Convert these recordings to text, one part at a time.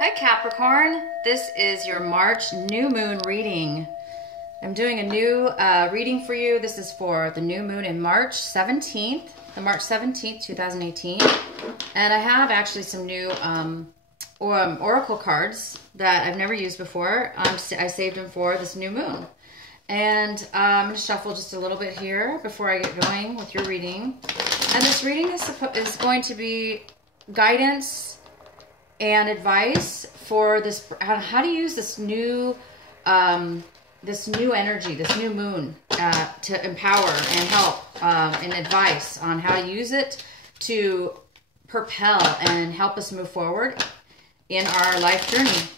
Hi Capricorn, this is your March new moon reading. I'm doing a new reading for you. This is for the new moon in March 17th, March 17th, 2018. And I have actually some new oracle cards that I've never used before. I saved them for this new moon. And I'm going to shuffle just a little bit here before I get going with your reading. And this reading is going to be guidance and advice for this, how to use this new energy, this new moon, to empower and help, and advice on how to use it to propel and help us move forward in our life journey.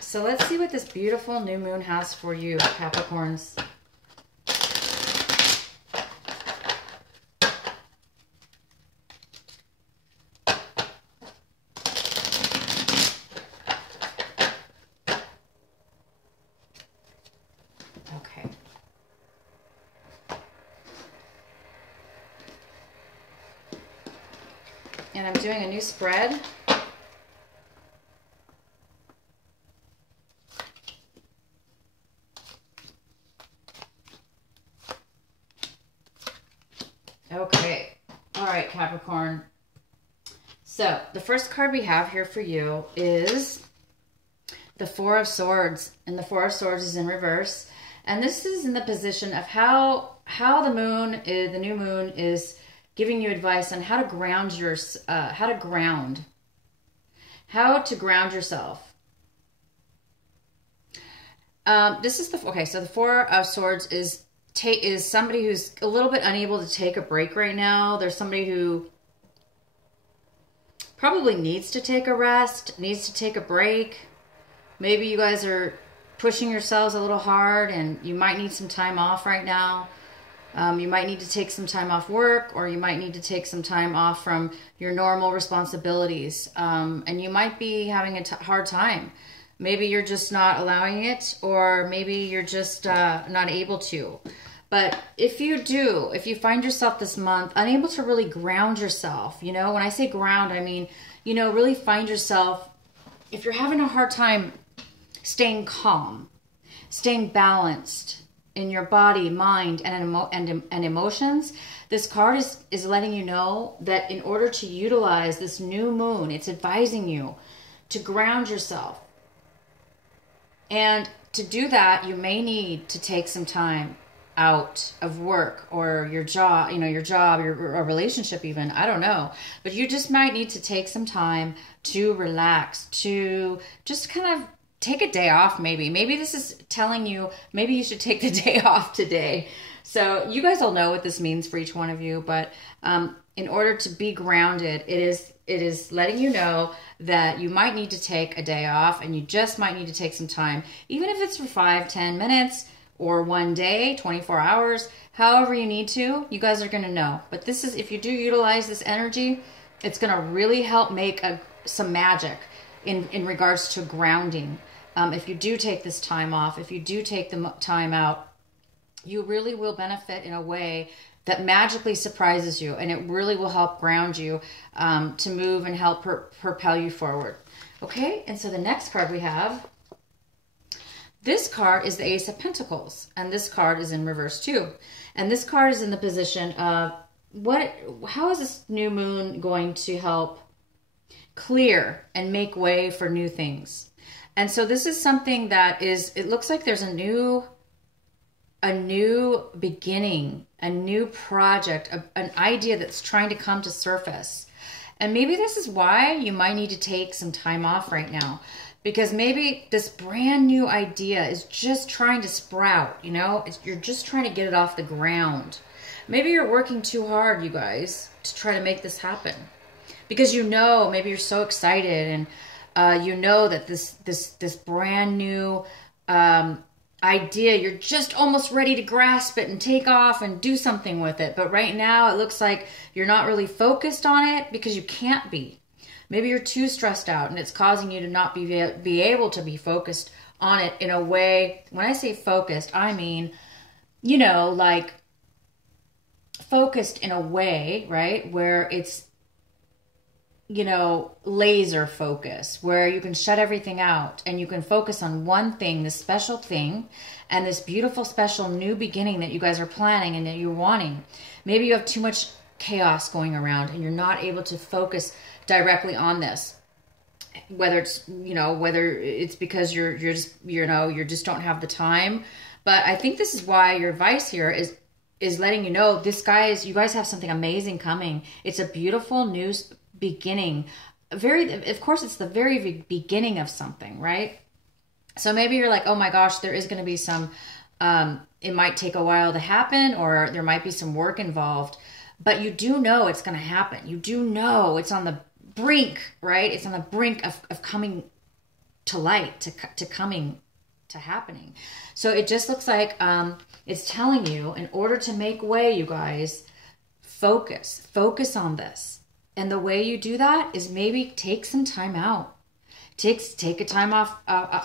So let's see what this beautiful new moon has for you, Capricorns. Okay. And I'm doing a new spread. Okay. All right, Capricorn. So the first card we have here for you is the Four of Swords, and the Four of Swords is in reverse. And this is in the position of how the moon is, the new moon is giving you advice on how to ground how to ground yourself. This is so the Four of Swords is somebody who's a little bit unable to take a break right now. There's somebody who probably needs to take a rest, needs to take a break. Maybe you guys are pushing yourselves a little hard and you might need some time off right now. You might need to take some time off work, or you might need to take some time off from your normal responsibilities. And you might be having a hard time. Maybe you're just not allowing it, or maybe you're just not able to. But if you find yourself this month unable to really ground yourself, when I say ground, I mean, really find yourself, if you're having a hard time staying calm, staying balanced in your body, mind, and emotions, this card is letting you know that in order to utilize this new moon, it's advising you to ground yourself. And to do that, you may need to take some time out of work or your job, or relationship even, I don't know. But you just might need to take some time to relax, to just kind of take a day off maybe. Maybe this is telling you, maybe you should take the day off today. So you guys will know what this means for each one of you. But in order to be grounded, it is letting you know that you might need to take a day off, and you just might need to take some time, even if it's for 5-10 minutes or one day, 24 hours, however you need to. You guys are going to know. But this is, if you do utilize this energy, it's going to really help make some magic in regards to grounding. If you do take this time off, if you do take the time out, you really will benefit in a way that magically surprises you, and it really will help ground you to move and help propel you forward. Okay, and so the next card we have, this card is the Ace of Pentacles, and this card is in reverse too. And this card is in the position of how is this new moon going to help clear and make way for new things? And so this is something that it looks like there's a new beginning, a new project, an idea that's trying to come to surface. And maybe this is why you might need to take some time off right now, because maybe this brand new idea is just trying to sprout, you're just trying to get it off the ground. Maybe you're working too hard, you guys, to try to make this happen, because maybe you're so excited, and that this brand new idea, you're just almost ready to grasp it and take off and do something with it. But right now it looks like you're not really focused on it, because you can't be. Maybe you're too stressed out, and it's causing you to not be able to be focused on it in a way. When I say focused, I mean, like focused in a way, right, where it's you know, laser focus where you can shut everything out and you can focus on one thing, this special thing, and this beautiful, special new beginning that you guys are planning and that you're wanting. Maybe you have too much chaos going around and you're not able to focus directly on this. Whether it's, you know, whether it's because you're just, you know, you just don't have the time. But I think this is why your advice here is letting you know you guys have something amazing coming. It's a beautiful new beginning. Of course, it's the very beginning of something, right? So maybe you're like, oh my gosh, there is going to be some, it might take a while to happen, or there might be some work involved, but you do know it's going to happen. You do know it's on the brink, right? It's on the brink of coming to light, to coming to happening. So it just looks like it's telling you, in order to make way, you guys, focus on this. And the way you do that is maybe take some time out. Take a time off.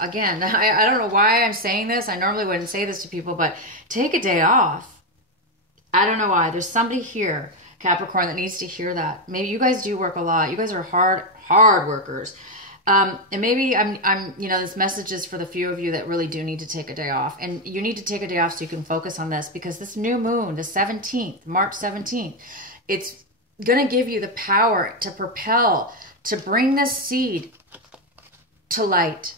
Again, I don't know why I'm saying this. I normally wouldn't say this to people, but take a day off. I don't know why. There's somebody here, Capricorn, that needs to hear that. Maybe you guys do work a lot. You guys are hard workers. And maybe I'm, you know, this message is for the few of you that really do need to take a day off. And you need to take a day off so you can focus on this, because this new moon, the 17th, March 17th, it's going to give you the power to propel, to bring this seed to light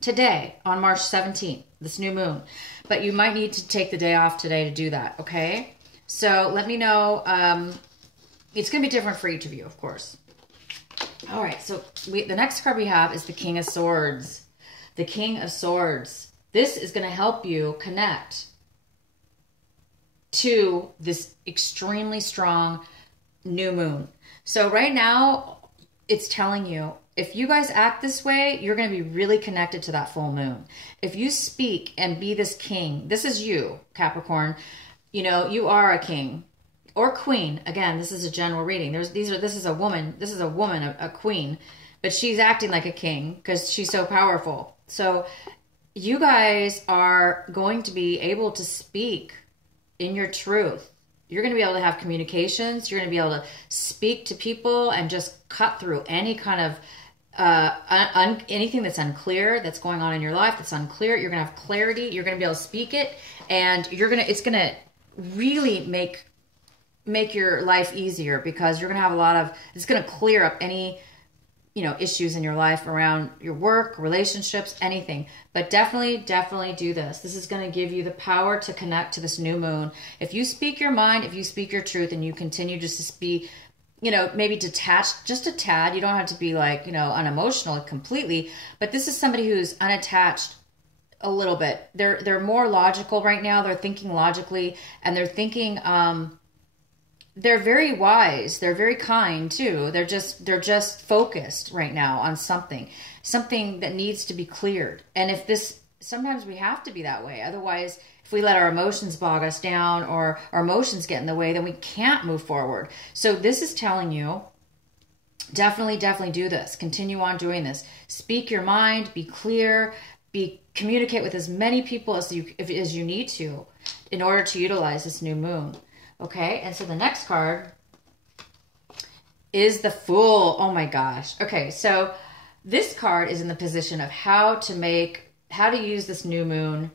today on March 17th, this new moon. But you might need to take the day off today to do that, okay? So let me know. It's going to be different for each of you, of course. All right, so the next card we have is the King of Swords. The King of Swords. This is going to help you connect to this extremely strong new moon. So right now, it's telling you, if you guys act this way, you're going to be really connected to that full moon. If you speak and be this king, this is you, Capricorn. You know, you are a king or queen. Again, this is a general reading. This is a woman, a queen, but she's acting like a king because she's so powerful. So you guys are going to be able to speak in your truth. You're going to be able to have communications. You're going to be able to speak to people and just cut through any kind of anything that's unclear, that's going on in your life, that's unclear. You're going to have clarity. You're going to be able to speak it, and it's going to really make your life easier, because you're going to have it's going to clear up any, you know, issues in your life around your work, relationships, anything. But definitely do this. This is going to give you the power to connect to this new moon. If you speak your mind, if you speak your truth, and you continue just to be, you know, maybe detached just a tad. You don't have to be like, you know, unemotional completely, but this is somebody who's unattached a little bit. They're more logical right now. They're thinking logically, and they're thinking, they're very wise. They're very kind too. They're just focused right now on something that needs to be cleared. And sometimes we have to be that way. Otherwise, if we let our emotions bog us down or our emotions get in the way, then we can't move forward. So this is telling you, definitely do this. Continue on doing this. Speak your mind, be clear, communicate with as many people as you need to in order to utilize this new moon. Okay, and so the next card is the Fool. Oh my gosh. Okay, so this card is in the position of how to use this new moon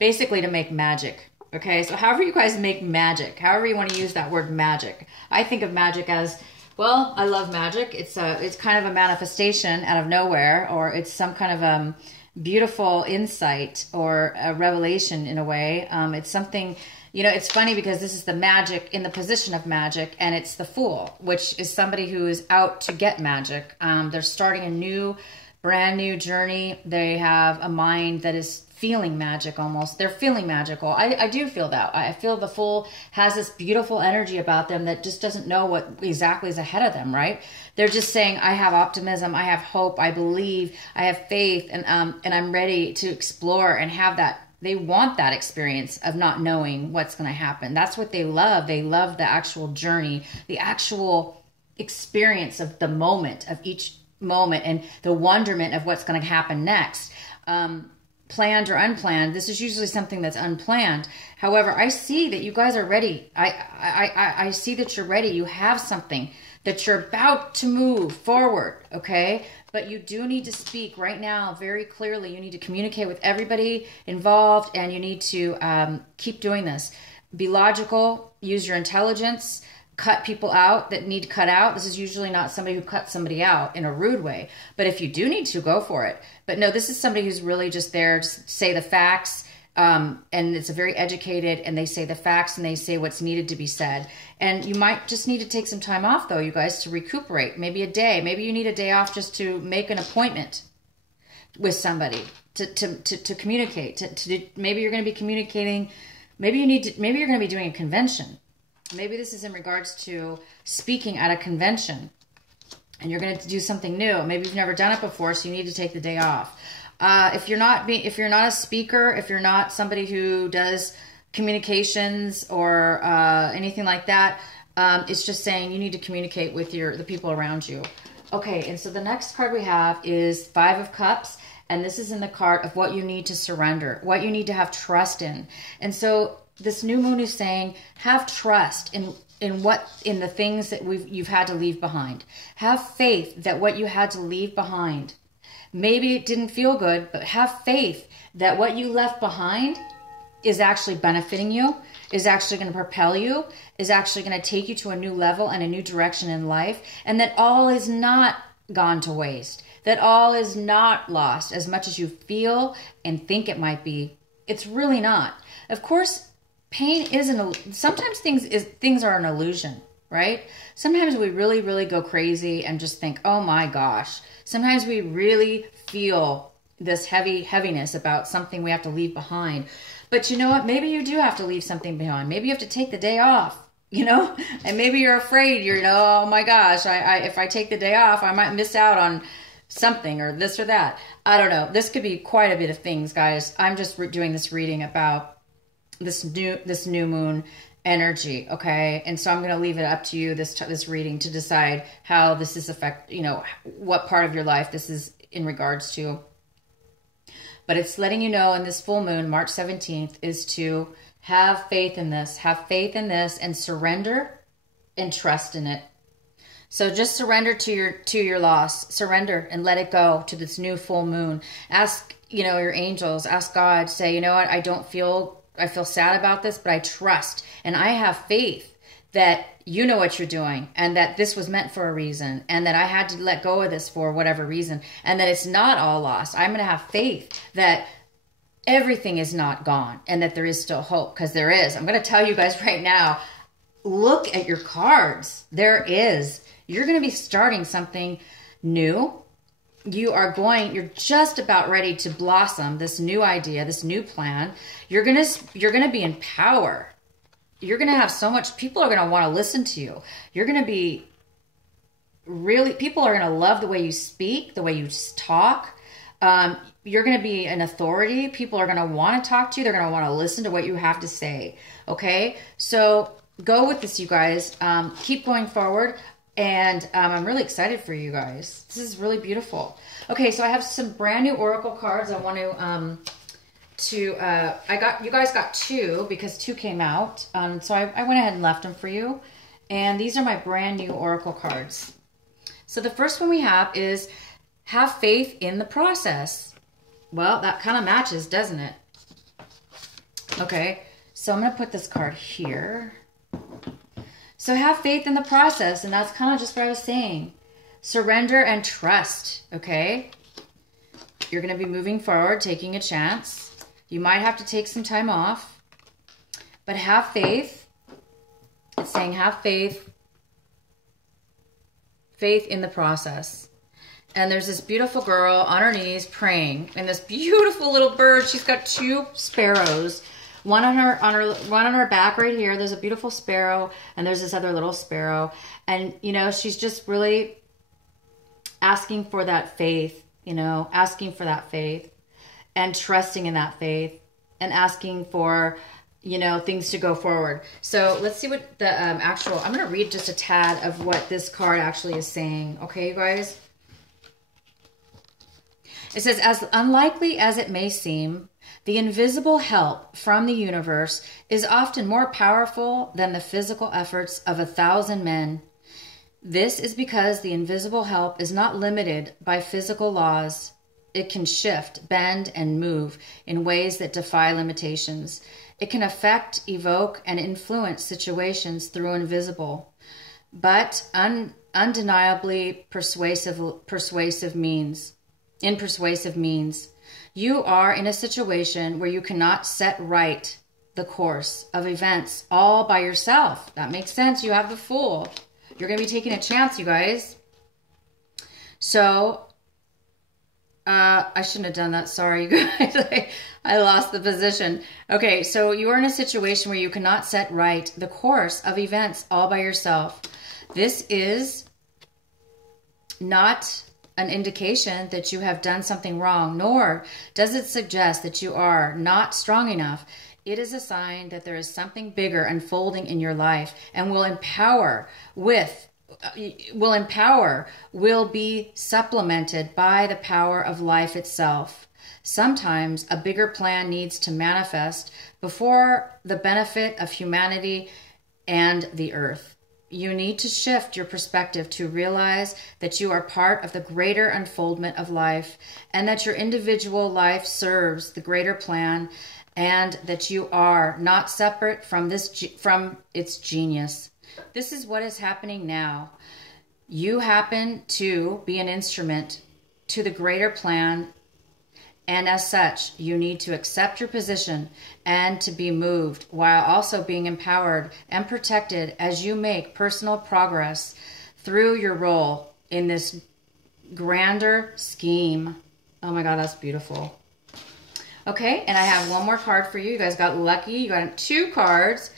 basically to make magic. Okay, so however you guys make magic, however you want to use that word magic. I think of magic as, well, I love magic. It's kind of a manifestation out of nowhere, or it's some kind of beautiful insight or a revelation in a way. It's something, you know, it's funny because this is the magic in the position of magic, and it's the Fool, which is somebody who is out to get magic. They're starting a brand new journey. They have a mind that is feeling magic almost. They're feeling magical. I do feel that. I feel the Fool has this beautiful energy about them that just doesn't know what exactly is ahead of them, right? They're just saying, I have optimism, I have hope, I believe, I have faith, and I'm ready to explore and have that. They want that experience of not knowing what's going to happen. That's what they love. They love the actual journey, the actual experience of the moment, of each moment, and the wonderment of what's going to happen next. Planned or unplanned. This is usually something that's unplanned. However, I see that you guys are ready. I see that you're ready. You have something that you're about to move forward, okay? But you do need to speak right now very clearly. You need to communicate with everybody involved, and you need to keep doing this. Be logical, use your intelligence, cut people out that need cut out. This is usually not somebody who cuts somebody out in a rude way, but if you do need to, go for it. But no, this is somebody who's really just there to say the facts, and it's a very educated, and they say the facts and they say what's needed to be said. And you might just need to take some time off though, you guys, to recuperate. Maybe a day. Maybe you need a day off just to make an appointment with somebody to communicate. Maybe you're going to be communicating. Maybe you're going to be doing a convention. Maybe this is in regards to speaking at a convention, and you're going to do something new. Maybe you've never done it before, so you need to take the day off. If you're not a speaker, if you're not somebody who does communications or anything like that, it's just saying you need to communicate with the people around you. Okay, and so the next card we have is Five of Cups, and this is in the card of what you need to surrender, what you need to have trust in. And so this new moon is saying, have trust in the things that you've had to leave behind. Have faith that what you had to leave behind, maybe it didn't feel good, but have faith that what you left behind is actually benefiting you, is actually going to propel you, is actually going to take you to a new level and a new direction in life, and that all is not gone to waste, that all is not lost as much as you feel and think it might be. It's really not. Of course, pain sometimes things are an illusion, right? Sometimes we really, really go crazy and just think, oh my gosh. Sometimes we really feel this heaviness about something we have to leave behind. But you know what? Maybe you do have to leave something behind. Maybe you have to take the day off, and maybe you're afraid, oh my gosh, if I take the day off, I might miss out on something or this or that. I don't know. This could be quite a bit of things, guys. I'm just doing this reading about this new moon energy, okay? And so I'm going to leave it up to you, this reading, to decide how this is what part of your life this is in regards to. But it's letting you know in this full moon, March 17th, is to have faith in this. Have faith in this and surrender and trust in it. So just surrender to your loss. Surrender and let it go to this new full moon. Ask, your angels, ask God, say, you know what, I feel sad about this, but I trust and I have faith that you know what you're doing, and that this was meant for a reason, and that I had to let go of this for whatever reason, and that it's not all lost. I'm going to have faith that everything is not gone and that there is still hope, because there is. I'm going to tell you guys right now, look at your cards. There is. You're going to be starting something new. You're just about ready to blossom this new idea, this new plan. You're going to be in power. You're going to have so much, people are going to want to listen to you. You're going to be people are going to love the way you speak, the way you talk. You're going to be an authority. People are going to want to talk to you. They're going to want to listen to what you have to say. Okay. So go with this, you guys. Keep going forward. And I'm really excited for you guys. This is really beautiful. Okay, so I have some brand new oracle cards. I want you guys got two because two came out. So I went ahead and left them for you. And these are my brand new oracle cards. So the first one we have is have faith in the process. Well, that kind of matches, doesn't it? Okay, so I'm going to put this card here. So have faith in the process, and that's kind of just what I was saying. Surrender and trust, okay? You're going to be moving forward, taking a chance. You might have to take some time off, but have faith. It's saying have faith. Faith in the process. And there's this beautiful girl on her knees praying, and this beautiful little bird. She's got two sparrows. One on her back right here. There's a beautiful sparrow, and there's this other little sparrow. And, she's just really asking for that faith, asking for that faith and trusting in that faith and asking for, things to go forward. So let's see what the I'm going to read just a tad of what this card actually is saying. Okay, you guys? It says, as unlikely as it may seem, the invisible help from the universe is often more powerful than the physical efforts of 1,000 men. This is because the invisible help is not limited by physical laws. It can shift, bend, and move in ways that defy limitations. It can affect, evoke, and influence situations through invisible, but undeniably persuasive means. You are in a situation where you cannot set right the course of events all by yourself. That makes sense. You have the Fool. You're going to be taking a chance, you guys. So, I shouldn't have done that. Sorry, you guys. I lost the position. Okay, so you are in a situation where you cannot set right the course of events all by yourself. This is not an indication that you have done something wrong, nor does it suggest that you are not strong enough. It is a sign that there is something bigger unfolding in your life and will be supplemented by the power of life itself. Sometimes a bigger plan needs to manifest before the benefit of humanity and the earth. You need to shift your perspective to realize that you are part of the greater unfoldment of life and that your individual life serves the greater plan and that you are not separate from its genius. This is what is happening now. You happen to be an instrument to the greater plan, and as such, you need to accept your position and to be moved while also being empowered and protected as you make personal progress through your role in this grander scheme. Oh my God, that's beautiful. Okay, and I have one more card for you. You guys got lucky. You got 2 cards.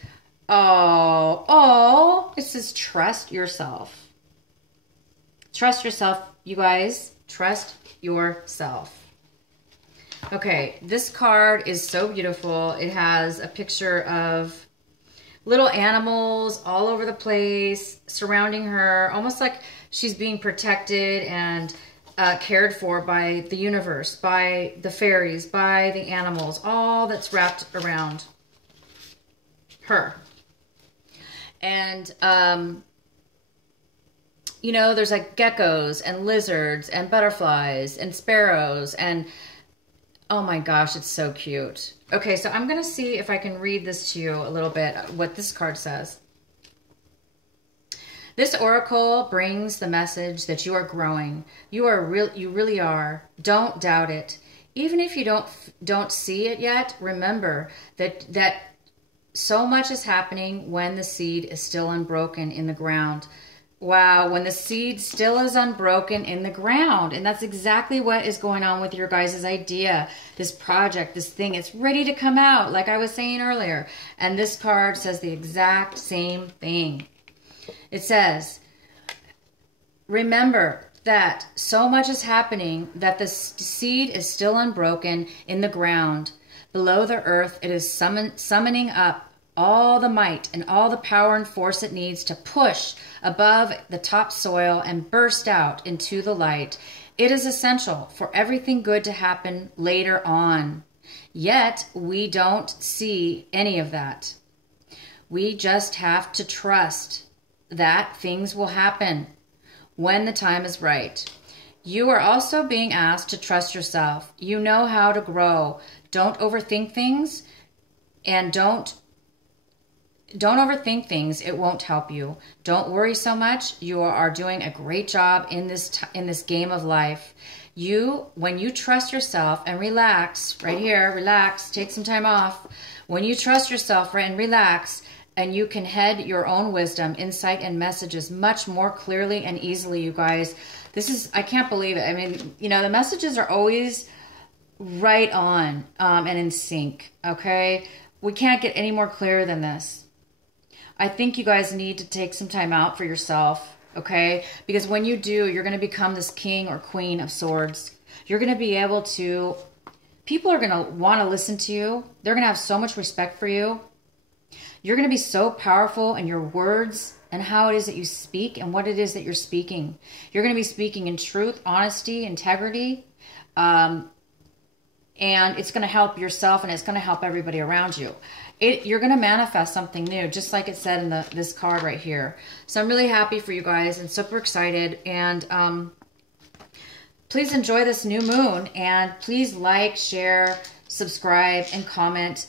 Oh, it says trust yourself. Trust yourself, you guys. Trust yourself. Okay, this card is so beautiful. It has a picture of little animals all over the place surrounding her, almost like she's being protected and cared for by the universe, by the fairies, by the animals, all that's wrapped around her. And, you know, there's like geckos and lizards and butterflies and sparrows and, oh my gosh, it's so cute. Okay, so I'm going to see if I can read this to you a little bit, what this card says. This oracle brings the message that you are growing. You really are. Don't doubt it. Even if you don't see it yet, remember that so much is happening when the seed is still unbroken in the ground. Wow, when the seed still is unbroken in the ground. And that's exactly what is going on with your guys' idea. This project, this thing, it's ready to come out, like I was saying earlier. And this card says the exact same thing. It says, remember that so much is happening that the seed is still unbroken in the ground. Below the earth, it is summoning up all the might and all the power and force it needs to push above the topsoil and burst out into the light. It is essential for everything good to happen later on. Yet, we don't see any of that. We just have to trust that things will happen when the time is right. You are also being asked to trust yourself. You know how to grow. Don't overthink things, and don't overthink things. It won't help you. Don't worry so much. You are doing a great job in this game of life. When you trust yourself and relax, right here, relax, take some time off. When you trust yourself and relax, and you can head your own wisdom, insight, and messages much more clearly and easily, you guys. I can't believe it. I mean, you know, the messages are always right on and in sync, okay? We can't get any more clear than this. I think you guys need to take some time out for yourself, okay? Because when you do, you're going to become this king or queen of swords. You're going to be able to, people are going to want to listen to you. They're going to have so much respect for you. You're going to be so powerful in your words and how it is that you speak and what it is that you're speaking. You're going to be speaking in truth, honesty, integrity, and it's going to help yourself and it's going to help everybody around you. you're going to manifest something new, just like it said in this card right here. So I'm really happy for you guys and super excited. And please enjoy this new moon, and please like, share, subscribe, and comment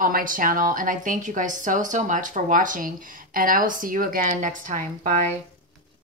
on my channel. And I thank you guys so much for watching, and I will see you again next time. Bye.